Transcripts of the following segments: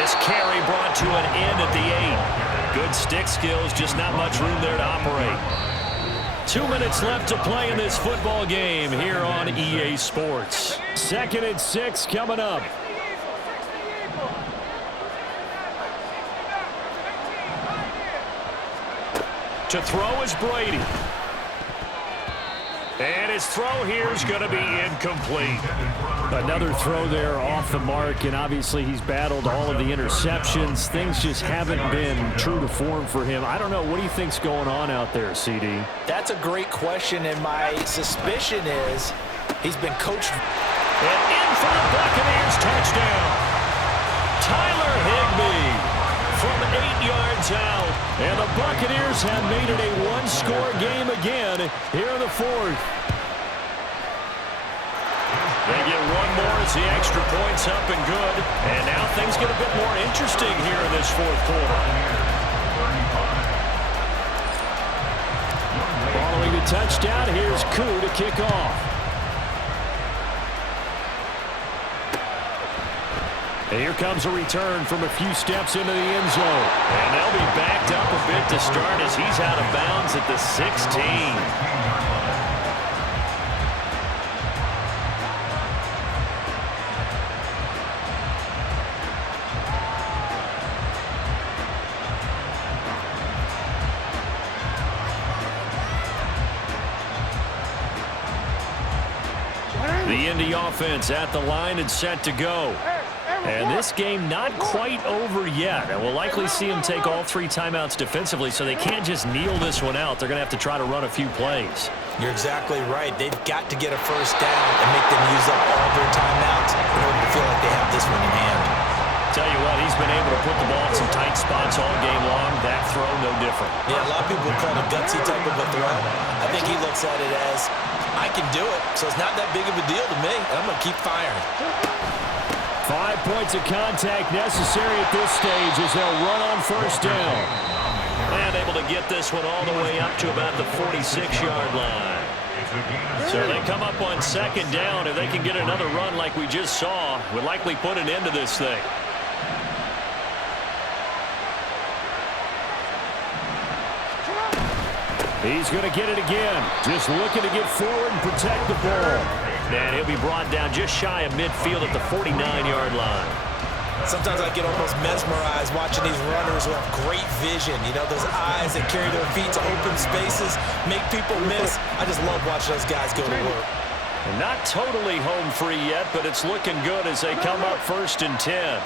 This carry brought to an end at the 8. Good stick skills, just not much room there to operate. 2 minutes left to play in this football game here on EA Sports. 2nd and 6 coming up. To throw is Brady. And his throw here is going to be incomplete. Another throw there off the mark, and obviously he's battled all of the interceptions. Things just haven't been true to form for him. I don't know. What do you think's going on out there, CD? That's a great question, and my suspicion is he's been coached. And in for the Buccaneers touchdown. Tyler Higbee from 8 yards out. And the Buccaneers have made it a one-score game again here in the 4th. They get one more as the extra point's up and good. And now things get a bit more interesting here in this 4th quarter. Following the touchdown, here's Koo to kick off. And here comes a return from a few steps into the end zone. And they'll be backed up a bit to start as he's out of bounds at the 16. The Indy offense at the line and set to go. And this game not quite over yet. And we'll likely see them take all 3 timeouts defensively, so they can't just kneel this one out. They're going to have to try to run a few plays. You're exactly right. They've got to get a first down and make them use up all their timeouts in order to feel like they have this one in hand. Tell you what, he's been able to put the ball in some tight spots all game long. That throw, no different. Yeah, a lot of people call it a gutsy type of a throw. I think he looks at it as, I can do it, so it's not that big of a deal to me, and I'm going to keep firing. 5 points of contact necessary at this stage as they'll run on first down. And able to get this one all the way up to about the 46-yard line. So they come up on 2nd down. If they can get another run like we just saw, would likely put an end to this thing. He's going to get it again. Just looking to get forward and protect the ball. And he'll be brought down just shy of midfield at the 49-yard line. Sometimes I get almost mesmerized watching these runners who have great vision. You know, those eyes that carry their feet to open spaces, make people miss. I just love watching those guys go to work. And not totally home free yet, but it's looking good as they come up 1st and 10.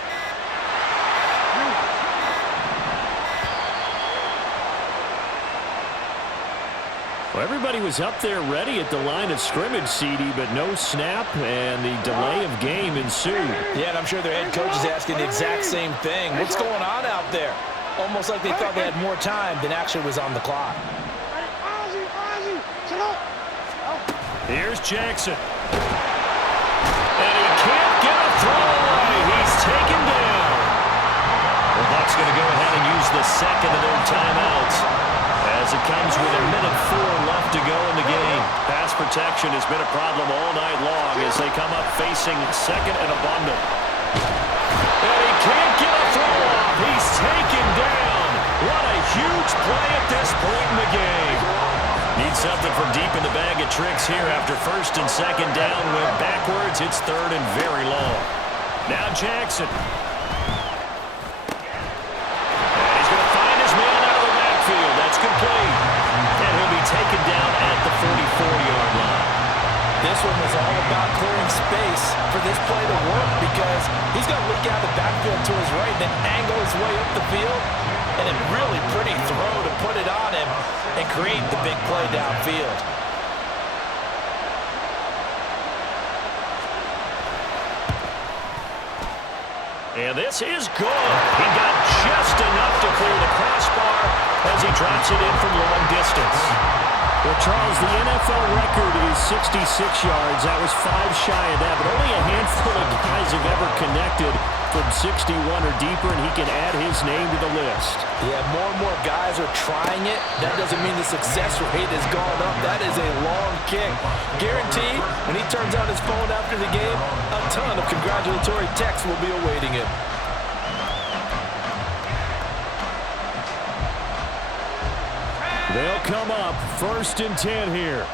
Well, everybody was up there ready at the line of scrimmage, CD, but no snap, and the delay of game ensued. Yeah, and I'm sure their head coach is asking the exact same thing. What's going on out there? Almost like they thought they had more time than actually was on the clock. Here's Jackson. And he can't get a throw away. He's taken down. The Bucs going to go ahead and use the 2nd of their timeouts as it comes with a minute 4 left to go in the game. Pass protection has been a problem all night long as they come up facing 2nd and abundant. And he can't get a throw off. He's taken down. What a huge play at this point in the game. Needs something from deep in the bag of tricks here after 1st and 2nd down. Went backwards. It's 3rd and very long. Now Jackson. Complete. And he'll be taken down at the 44-yard line. This one was all about clearing space for this play to work because he's going to look out the backfield to his right, then angle his way up the field, and a really pretty throw to put it on him and create the big play downfield. And this is good. He got just enough to clear the crossbar as he drops it in from long distance. Well, Charles, the NFL record is 66 yards. That was 5 shy of that, but only a handful of guys have ever connected from 61 or deeper, and he can add his name to the list. Yeah, more and more guys are trying it. That doesn't mean the success rate has gone up. That is a long kick. Guaranteed, when he turns on his phone after the game, a ton of congratulatory texts will be awaiting him. They'll come up 1st and 10 here.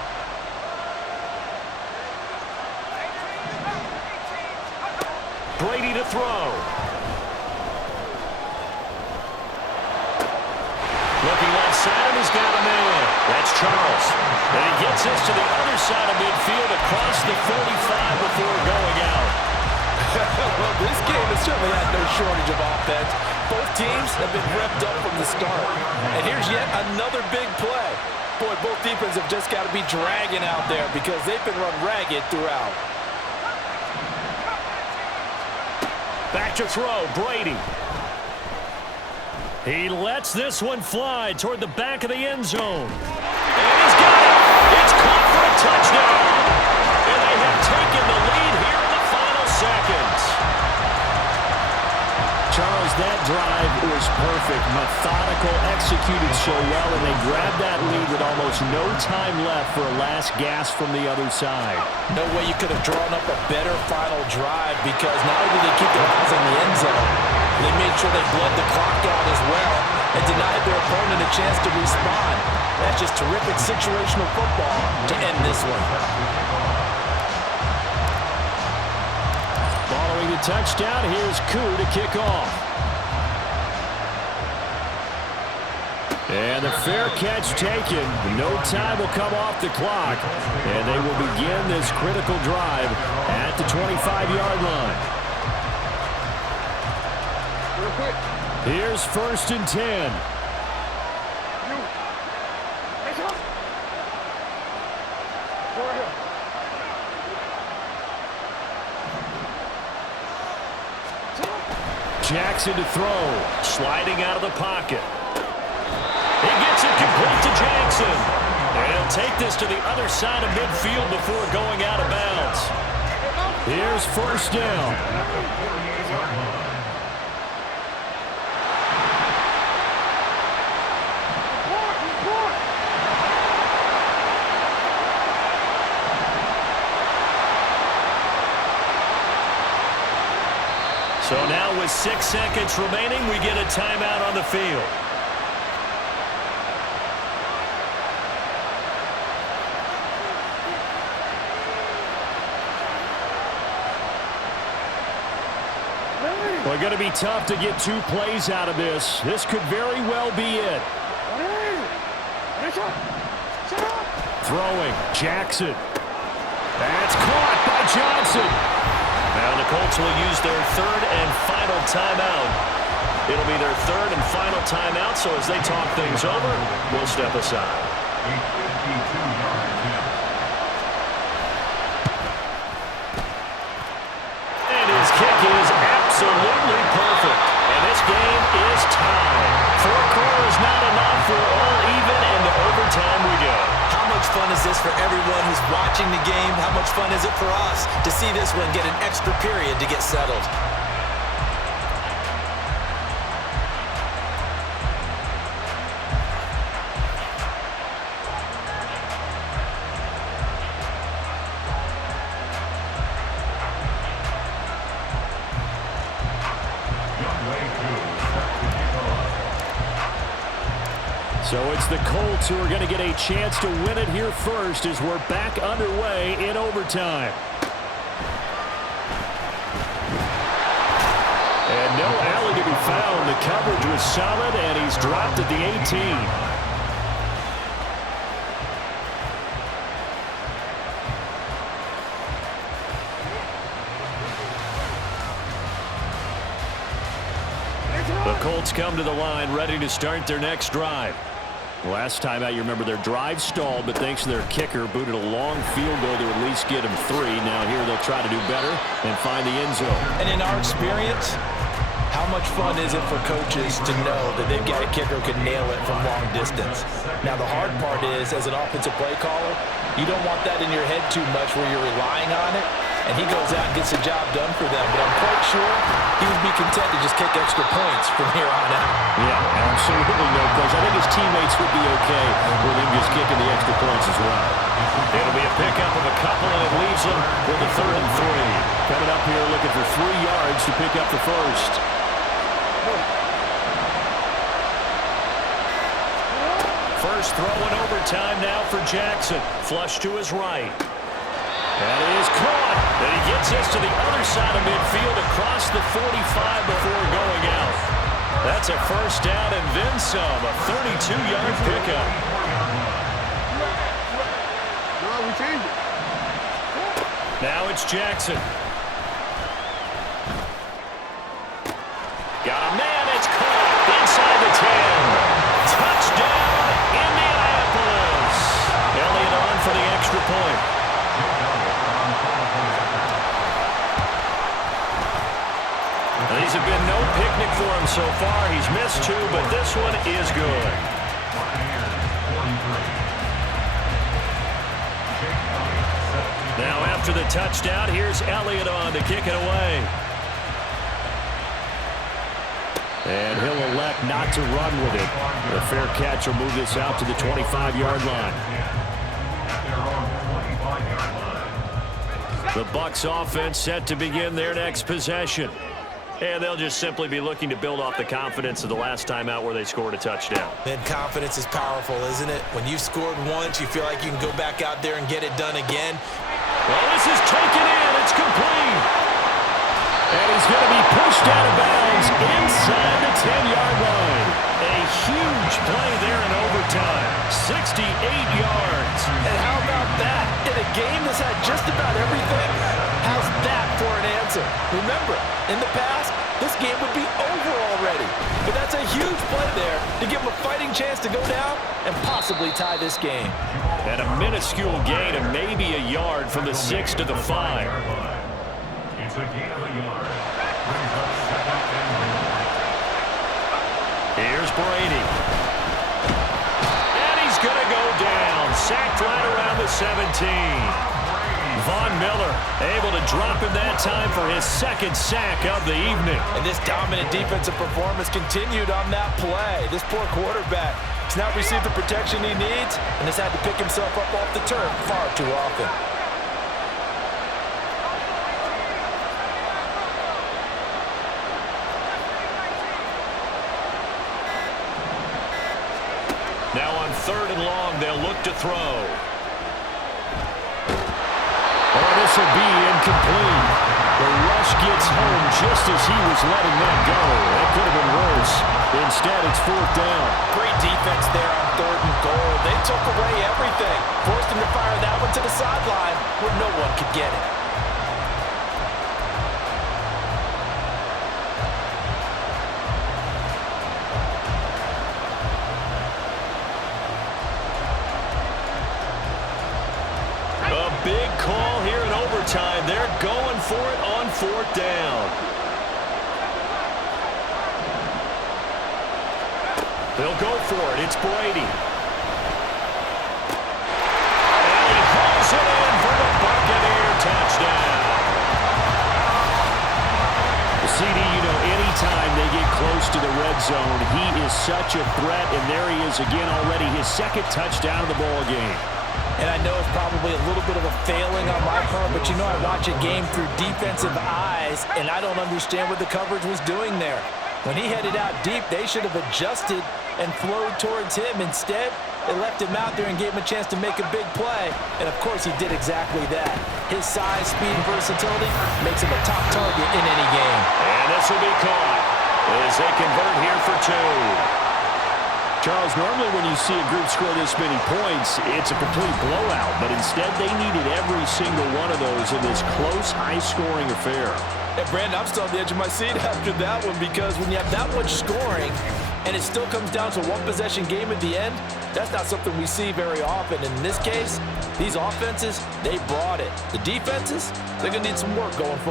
Brady to throw. Looking left side, and he's got a man. That's Charles. And he gets this to the other side of midfield across the 45 before going out. Well, this game has certainly had no shortage of offense. Both teams have been revved up from the start. And here's yet another big play. Boy, both defenses have just got to be dragging out there because they've been run ragged throughout. Back to throw, Brady. He lets this one fly toward the back of the end zone. And he's got it. It's caught for a touchdown. And they have taken the lead here in the final seconds. Charles, that drive was perfect. Methodical, executed so well, and they grabbed that lead with almost no time left for a last gasp from the other side. No way you could have drawn up a better final drive because not only did they keep their eyes on the end zone, they made sure they bled the clock out as well and denied their opponent a chance to respond. That's just terrific situational football to end this one. Following the touchdown, here's Koo to kick off. And the fair catch taken. No time will come off the clock. And they will begin this critical drive at the 25-yard line. Here's 1st and 10. Jackson to throw. Sliding out of the pocket. He gets it complete to Jackson. And he'll take this to the other side of midfield before going out of bounds. Here's 1st down. So now with 6 seconds remaining, we get a timeout on the field. Well, going to be tough to get 2 plays out of this. This could very well be it. Throwing, Jackson. That's caught by Johnson. Now the Colts will use their 3rd and final timeout. It'll be their 3rd and final timeout, so as they talk things over, we'll step aside. And his kick is absolutely perfect. And this game is tied. 4 quarters not enough. We're all even, and to overtime we go. How much fun is this for everyone who's watching the game? How much fun is it for us to see this one get an extra period to get settled? So it's the Colts who are going to get a chance to win it here first as we're back underway in overtime. And no alley to be found. The coverage was solid, and he's dropped at the 18. The Colts come to the line ready to start their next drive. Last time out, you remember their drive stalled, but thanks to their kicker, booted a long field goal to at least get them 3. Now here they'll try to do better and find the end zone. And in our experience, how much fun is it for coaches to know that they've got a kicker who can nail it from long distance? Now the hard part is, as an offensive play caller, you don't want that in your head too much where you're relying on it. And he goes out and gets the job done for them. But I'm quite sure he would be content to just kick extra points from here on out. Yeah, absolutely no question. I think his teammates would be okay with him just kicking the extra points as well. It'll be a pickup of a couple, and it leaves them with a 3rd and 3. Coming up here looking for 3 yards to pick up the first. 1st first throw in overtime now for Jackson. Flush to his right. That is caught. And he gets this to the other side of midfield across the 45 before going out. That's a first down and then some. A 32-yard pickup. Now it's Jackson. Got a man. It's caught inside the 10. Touchdown, Indianapolis. Elliott on for the extra point. These have been no picnic for him so far. He's missed two, but this one is good. Now after the touchdown, here's Elliott on to kick it away. And he'll elect not to run with it. The fair catch will move this out to the 25-yard line. The Bucs offense set to begin their next possession. And they'll just simply be looking to build off the confidence of the last time out where they scored a touchdown. And confidence is powerful, isn't it? When you've scored once, you feel like you can go back out there and get it done again. Well, this is taken in. It's complete. And he's going to be pushed out of bounds inside the 10-yard line. A huge play there in overtime. 68 yards. And how about that? In a game that's had just about everything, how's that for an answer? Remember, in the past, this game would be over already. But that's a huge play there to give him a fighting chance to go down and possibly tie this game. And a minuscule gain of maybe a yard from the 6 to the 5. It's a gain of a yard. Here's Brady. And he's going to go down. Sacked right around the 17. Von Miller able to drop him that time for his second sack of the evening. And this dominant defensive performance continued on that play. This poor quarterback has not received the protection he needs and has had to pick himself up off the turf far too often. Now on 3rd and long, they'll look to throw. Oh, this will be incomplete. The rush gets home just as he was letting that go. That could have been worse. Instead, it's 4th down. Great defense there on 3rd and goal. They took away everything. Forced him to fire that one to the sideline where no one could get it. Big call here in overtime. They're going for it on 4th down. They'll go for it. It's Brady. And he hauls it in for the Buccaneer touchdown. The CD, you know, anytime they get close to the red zone, he is such a threat, and there he is again already, his second touchdown of the ball game. And I know it's probably a little bit of a failing on my part, but you know I watch a game through defensive eyes, and I don't understand what the coverage was doing there. When he headed out deep, they should have adjusted and flowed towards him. Instead, they left him out there and gave him a chance to make a big play, and of course he did exactly that. His size, speed, and versatility makes him a top target in any game. And this will be caught as they convert here for 2. Charles, normally when you see a group score this many points, it's a complete blowout. But instead, they needed every single one of those in this close, high-scoring affair. And Brandon, I'm still on the edge of my seat after that one because when you have that much scoring and it still comes down to a one-possession game at the end, that's not something we see very often. In this case, these offenses, they brought it. The defenses, they're going to need some work going forward.